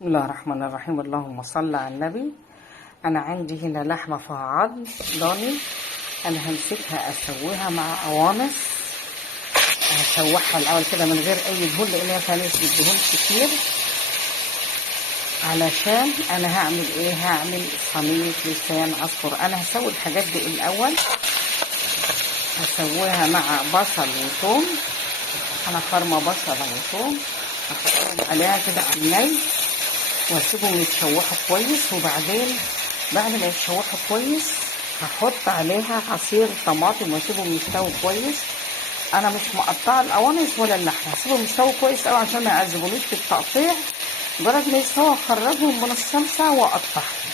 بسم الله الرحمن الرحيم. اللهم صل على النبي. انا عندي هنا لحمه فيها عظم ضاني، انا همسكها اسويها مع قوانص. هشوحها الاول كده من غير اي دهون لان هي فيها نسبه دهون كتير، علشان انا هعمل ايه؟ هعمل صينيه لسان عصفور. انا هسوي الحاجات دي الاول، هسويها مع بصل وثوم. انا فرمه بصل وثوم هحطهم عليها كده على الني واسيبهم يتشوحوا كويس، وبعدين بعد ما يتشوحوا كويس هحط عليها عصير طماطم واسيبهم يستووا كويس. انا مش مقطعه القوانص ولا اللحمه، هسيبهم يستووا كويس قوي عشان ما يعذبونيش في التقطيع. مجرد ما يستووا اخرجهم من الصلصه واقطعهم.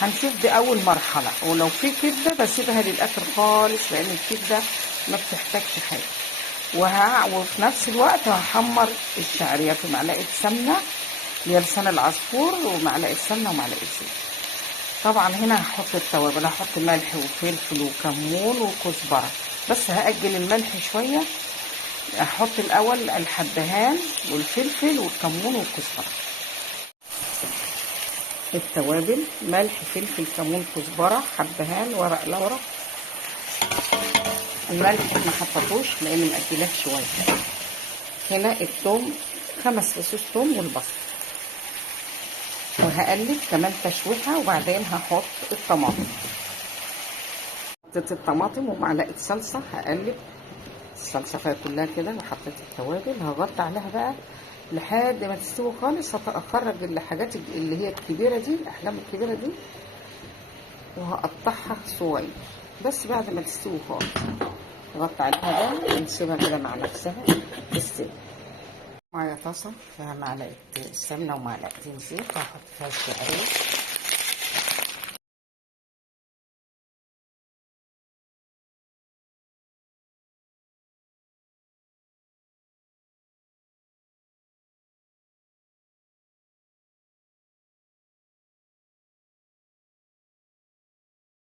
هنشوف دي اول مرحله، ولو في كبده بسيبها للاخر خالص لان الكبده ما بتحتاجش حاجه. وفي نفس الوقت هحمر الشعريه في معلقه سمنه لسان العصفور، ومعلقه سمنه ومعلقه زيت. طبعا هنا هحط التوابل، هحط ملح وفلفل وكمون وكزبره، بس هاجل الملح شويه. احط الاول الحبهان والفلفل والكمون والكزبره. التوابل ملح فلفل كمون كزبره حبهان ورق لورا. الملح ما حطيتوش لان مأجلاه شويه. هنا الثوم 5 فصوص ثوم والبصل، وهقلب كمان تشويحه، وبعدين هحط الطماطم. حطيت الطماطم ومعلقه صلصه، هقلب الصلصه فيها كلها كده، وحطيت التوابل. هغطي عليها بقى لحد ما تستوي خالص. هخرج الحاجات اللي هي الكبيره دي، الاحجام الكبيره دي، وهقطعها صغير بس بعد ما تستوي خالص. نغطي عليها بقى ونسيبها كده مع نفسها تستوي. معايا طاسه فيها معلقه سمنه ومعلقتين زيت، وهحط فيها الشعريه.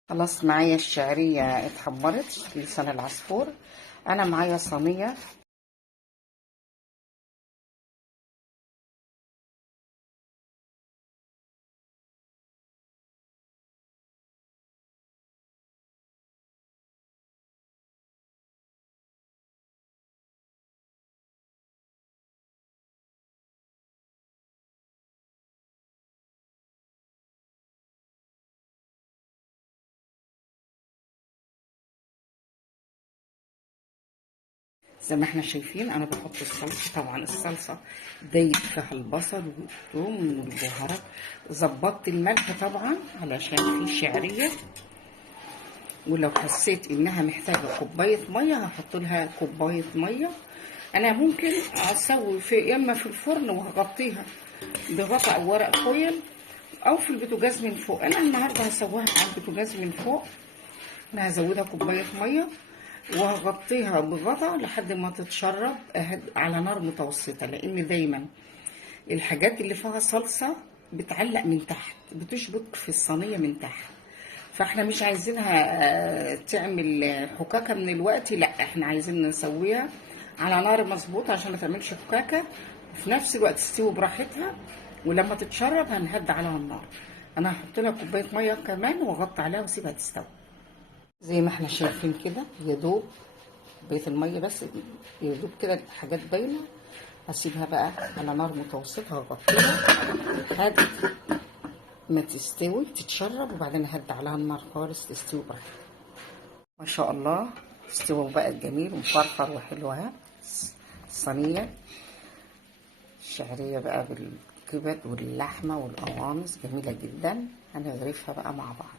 خلاص معايا الشعريه اتحمرت لسان العصفور. انا معايا صينيه زي ما احنا شايفين. انا بحط الصلصه، طبعا الصلصه دايب فيها البصل والثوم والبهارات. ظبطت الملح طبعا علشان في شعريه، ولو حسيت انها محتاجه كوبايه ميه هحط لها كوبايه ميه. انا ممكن اسوي يا اما في الفرن وهغطيها بغطاء او ورق فويل، او في البوتاجاز من فوق. انا النهارده هسويها على البوتاجاز من فوق. انا هزودها كوبايه ميه وهغطيها بغطا لحد ما تتشرب على نار متوسطه، لان دايما الحاجات اللي فيها صلصه بتعلق من تحت، بتشبك في الصينيه من تحت. فاحنا مش عايزينها تعمل حكاكه من الوقت، لا احنا عايزين نسويها على نار مظبوطه عشان ما تعملش حكاكه، وفي نفس الوقت تستوي براحتها. ولما تتشرب هنهدي عليها النار. انا هحط لها كوبايه ميه كمان واغطي عليها واسيبها تستوي. زي ما احنا شايفين كده، يا دوب كوبايه الميه بس، يا دوب كده الحاجات باينه. هسيبها بقى على نار متوسطه، هغطيها لحد ما تستوي تتشرب، وبعدين اهدي عليها النار خالص تستوي براحتها. ما شاء الله استوى بقى جميل ومفرفر وحلو اهي. الصينيه الشعريه بقى بالكبد واللحمه والقوانص جميله جدا. هنغرفها بقى مع بعض.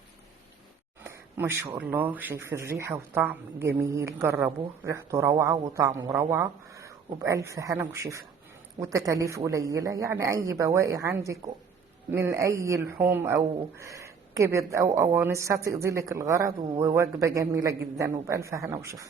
ما شاء الله، شايف الريحه وطعم جميل. جربوه، ريحته روعه وطعمه روعه، وبألف هنا وشفا، والتكاليف قليله. يعني اي بواقي عندك من اي لحوم او كبد او قوانص هتقضي لك الغرض، ووجبه جميله جدا وبألف هنا وشفا.